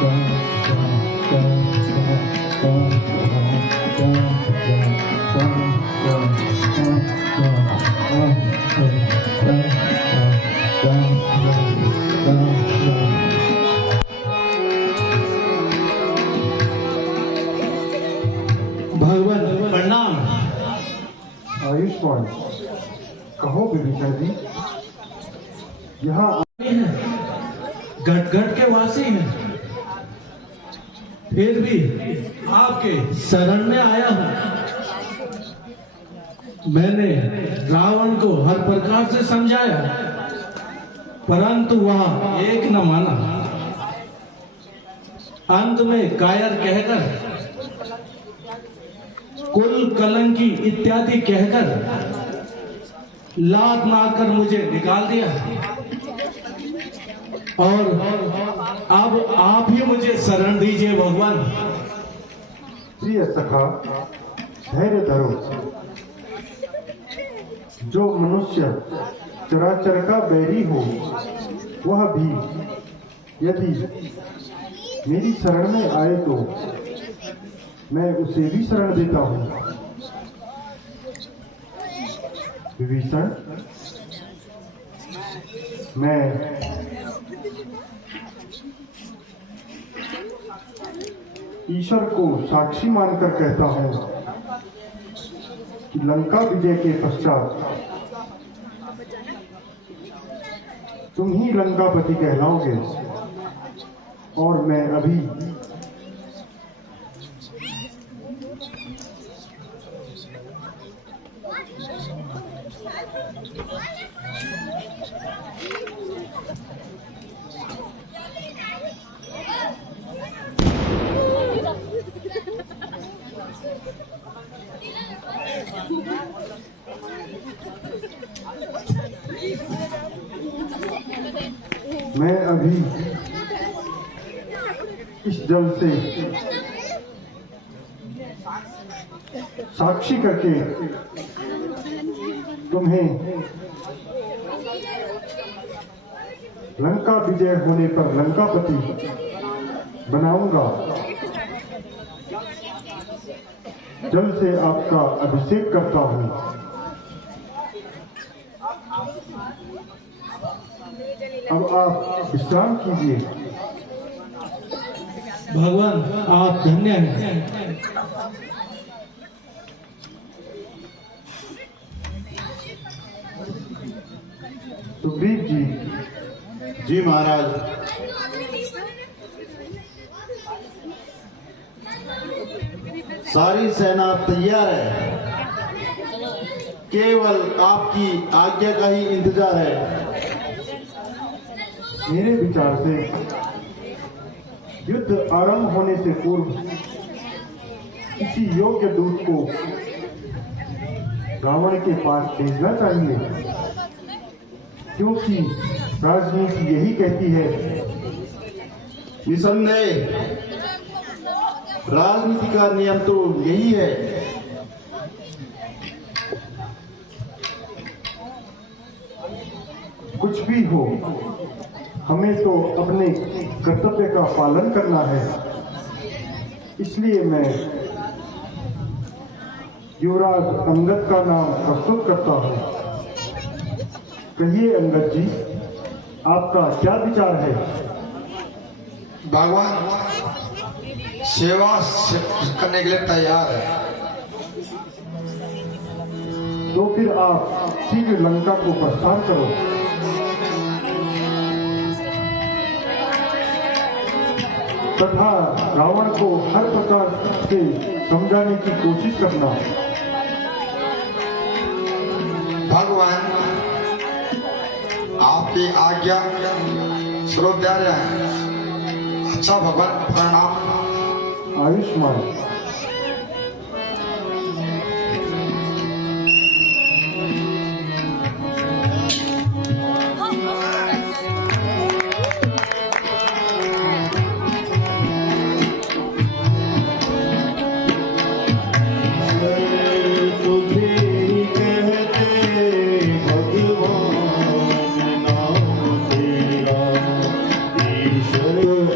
भगवान प्रणाम। आयुष्मान, कहो विभीषण जी, यहाँ घट घट के वासी हैं, फिर भी आपके शरण में आया हूं। मैंने रावण को हर प्रकार से समझाया, परंतु वह एक न माना। अंत में कायर कहकर, कुल कलंकी इत्यादि कहकर लात मारकर मुझे निकाल दिया, और अब आप ही मुझे शरण दीजिए भगवान। प्रिय सखा, धैर्य धरो। जो मनुष्य चराचर का बैरी हो, वह भी यदि मेरी शरण में आए तो मैं उसे भी शरण देता हूं। विभीषण, मैं ईश्वर को साक्षी मानकर कहता हूं कि लंका विजय के पश्चात तुम ही लंकापति कहलाओगे, और मैं अभी इस जल से साक्षी करके तुम्हें लंका विजय होने पर लंकापति बनाऊंगा। जल से आपका अभिषेक करता हूं। अब आप विश्राम कीजिए। भगवान आप धन्य हैं। सुग्रीव जी। जी महाराज। सारी सेना तैयार है, केवल आपकी आज्ञा का ही इंतजार है। मेरे विचार से युद्ध आरंभ होने से पूर्व किसी योग्य दूत को रावण के पास भेजना चाहिए, क्योंकि राजनीति यही कहती है। निसंदेह राजनीति का नियम तो यही है। कुछ भी हो, हमें तो अपने कर्तव्य का पालन करना है। इसलिए मैं युवराज अंगद का नाम प्रस्तुत करता हूं। कहिए अंगद जी, आपका क्या विचार है? भगवान सेवा करने के लिए तैयार है। तो फिर आप शीघ्र लंका को प्रस्थान करो। तथा रावण को हर प्रकार से समझाने की कोशिश करना। भगवान आपकी आज्ञा श्रोत्यार्य है। अच्छा भगवान, प्रणाम। आयुष्मान।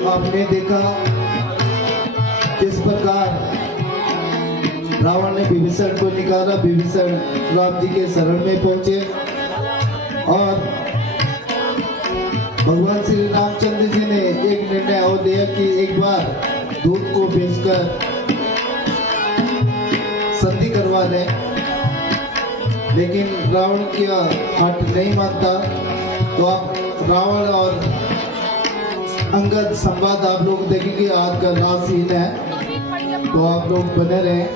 आपने देखा किस प्रकार रावण ने विभीषण को निकाला। विभीषण राम जी के शरण में पहुंचे और भगवान श्री रामचंद्र जी ने एक निर्णय और लिया कि एक बार दूध को बेचकर संधि करवा दें, लेकिन रावण का हट नहीं मानता। तो आप रावण और अंगद संवाद आप लोग देखेंगे, आज का लास्ट सीन है, तो आप लोग बने रहें।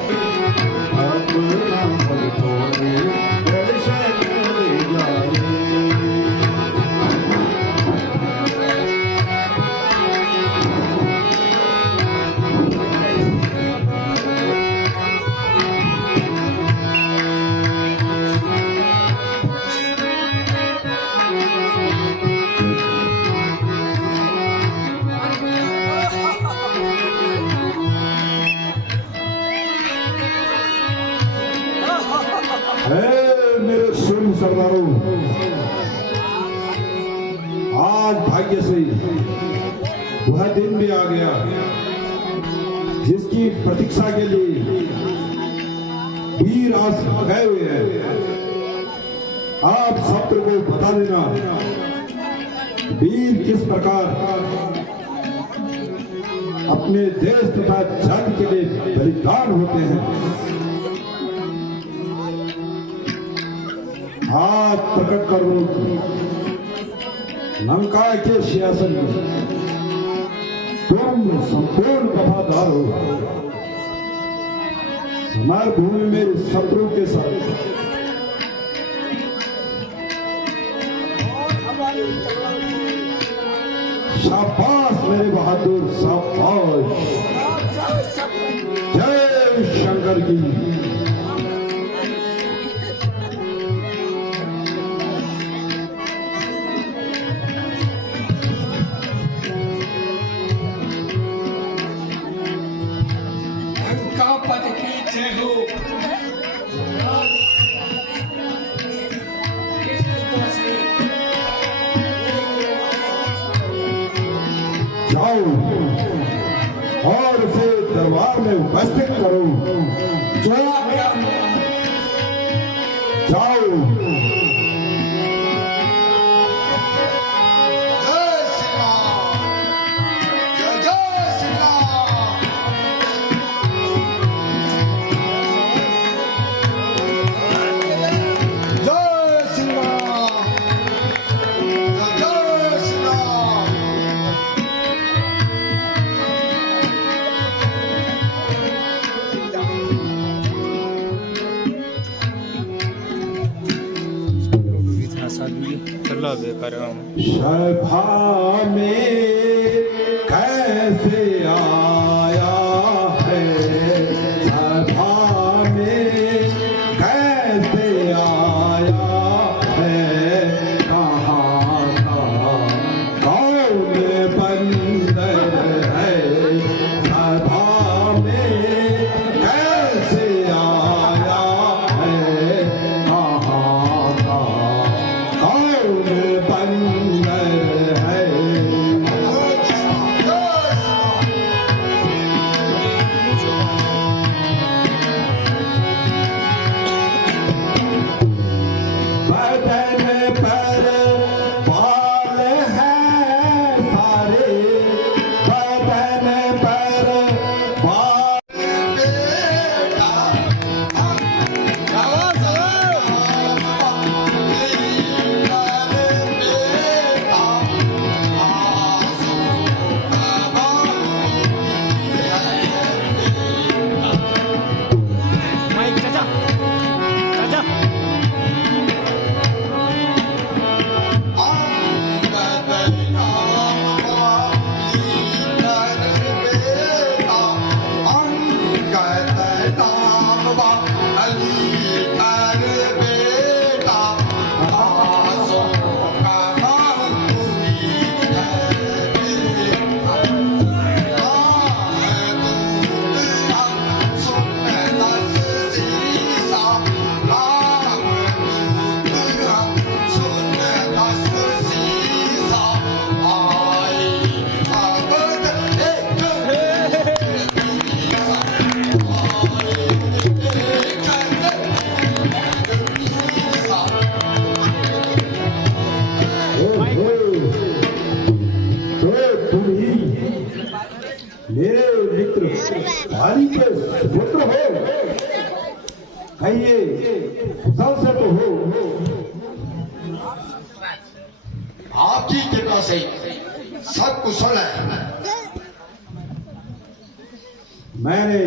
मेरे सुन सरदारों, आज भाग्य से वह दिन भी आ गया जिसकी प्रतीक्षा के लिए वीर आज गए हुए हैं। आप सत्र को बता देना वीर किस प्रकार अपने देश तथा जाति के लिए बलिदान होते हैं। हाथ प्रकट कर लो कि लंका के सियासन में तुम संपूर्ण वफादार हो। समर भूमि में शत्रु के साथ शाबाश मेरे बहादुर, शाबाश। जय शंकर की। जाओ और उसे दरबार में उपस्थित करो। जाओ। सभा में कैसे आया है, सभा में कैसे आया है, कहाँ का कौन बंदर है, सभा में कैसे आया है, कहाँ का कौन बंदर है। मेरे मित्र भाली के पुत्र हो, कहिए कुशल से तो हो। आपकी कृपा से सब कुशल है। मैंने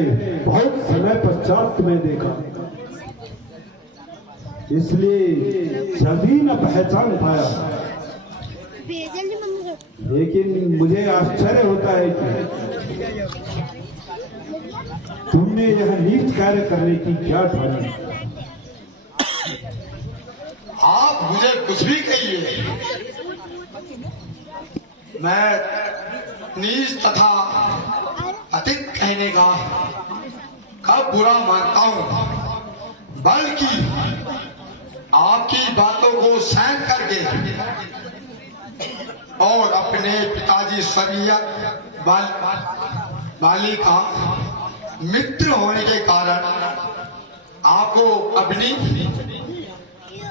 बहुत समय पश्चात तुम्हें देखा, इसलिए जल्दी न पहचान पाया। लेकिन मुझे आश्चर्य होता है कि तुमने यह नीच कार्य करने की क्या ठानी। आप मुझे कुछ भी कहिए, मैं नीच तथा अतिक कहने का कब बुरा मानता हूं, बल्कि आपकी बातों को सहन करके और अपने पिताजी स्वर्गीय बाली का मित्र होने के कारण आपको अपनी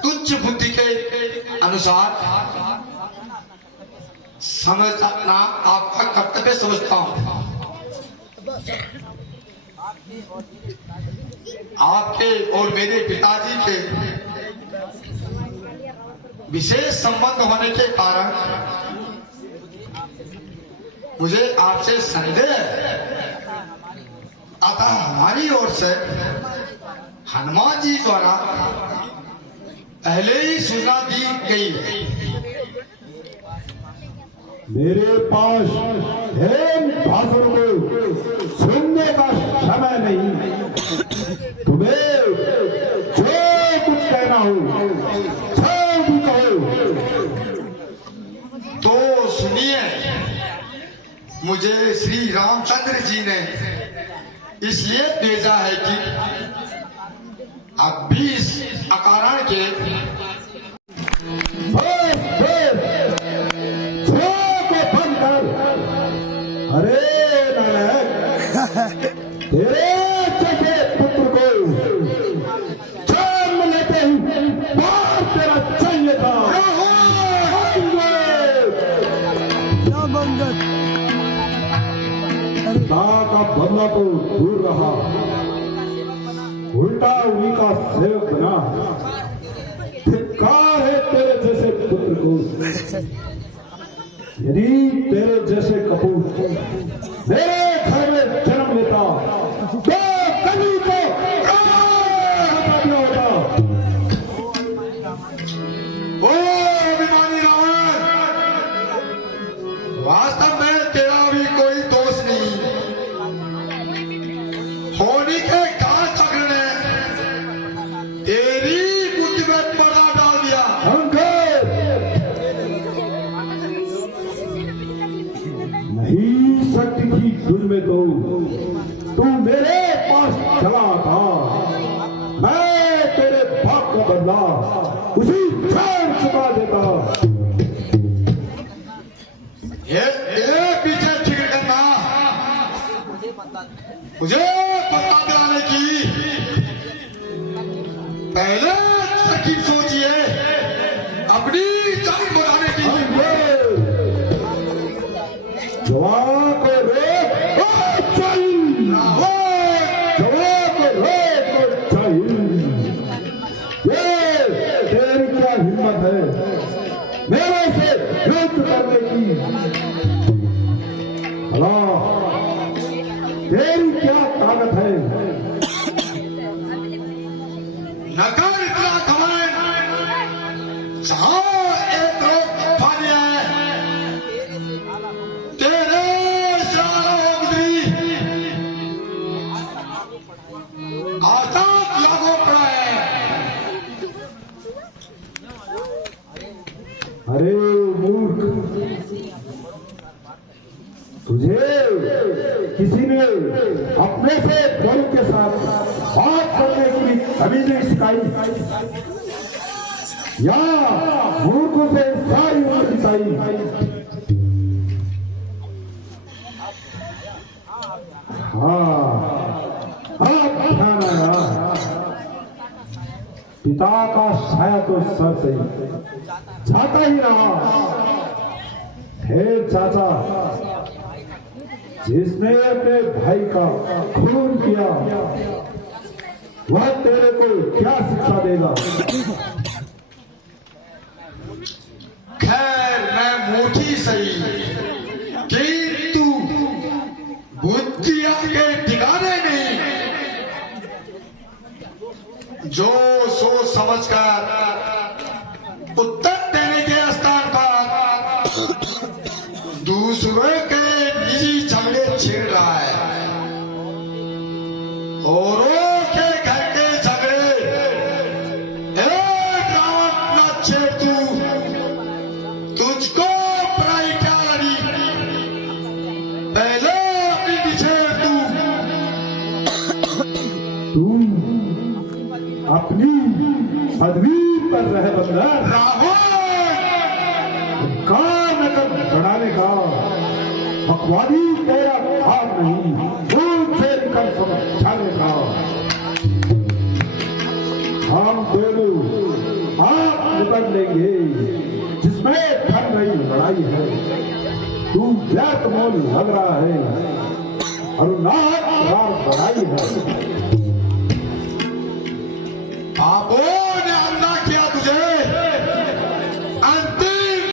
तुच्छ बुद्धि के अनुसार समझना आपका कर्तव्य समझता हूं। आपके और मेरे पिताजी के विशेष संबंध होने के कारण मुझे आपसे संदेह है, अतः हमारी ओर से हनुमान जी द्वारा पहले ही सूचना दी गई है। मेरे पास हेम भाषण को सुनने का समय नहीं। तुम्हें जो कुछ कहना हो सब भी कहो। तो सुनिए, मुझे श्री रामचंद्र जी ने इसलिए भेजा है कि अब भी इस अकारण के अरे नानक, तेरे जैसे पुत्र को जन्म लेते ही बार तेरा चाहिए था। पिता का बदला तो दूर रहा, उल्टा उन्हीं का सेवक बना। धिक्कार है तेरे जैसे पुत्र को। यदि तेरे जैसे कपूर मेरे घर में जन्म लेता तो कभी को हटा दिया होता। ओ अभिमानी रावण, वास्तव में तेरा भी कोई दोष नहीं। होनी के काल चक्र ने तेरी बुद्धि में पड़ा डाल दिया। नहीं शक्ति की तुझ में तो तू मेरे पास चला था। मैं तेरे पाप का बदला उसी क्षण चुका देता। ये पीछे फिक्र करना, मुझे पता दिलाने की पहले तरकीब सोचिए, अपनी जान बचाने की। जवान को रोक चाहिए, जवान को रोक चाहिए। ये तेरी क्या हिम्मत है मेरे से युद्ध करने की? अल्लाह, तेरी क्या ताकत है? नगर इतना घमंड, जहां एक रोक फानी है, तेरे आजाद लागू पड़ा है। अरे मूर्ख, तुझे किसी ने अपने से बल के साथ बात करने की तमीज नहीं सिखाई, या मूर्खों से सारी उम्र बिताई? हाँ, अब ध्यान आया। पिता का साया तो सर से जाता ही रहा। फिर चाचा, जिसने अपने भाई का खून किया वह तेरे को क्या शिक्षा देगा? खैर मैं मोटी सही, किंतु बुद्धिया के ठिकाने नहीं। जो सोच समझकर उत्तर देने के स्थान पर दूसरों के निजी झगड़े छेड़ रहा है, औरों के घर के झगड़े एक रावण न छेड़ तू, तुझको पराई क्या लड़ी, पहले अपनी बिछेड़ तू अपनी पदवी पर रह बंदा। रावण कार नगर बढ़ाने का बकवादी तेरा भाग नहीं, दूर से निकल समझाने का। हम दोनों आप निपट लेंगे जिसमें ठन रही लड़ाई है। तू व्यर्थ मोल लग रहा है और नाक रात बढ़ाई है।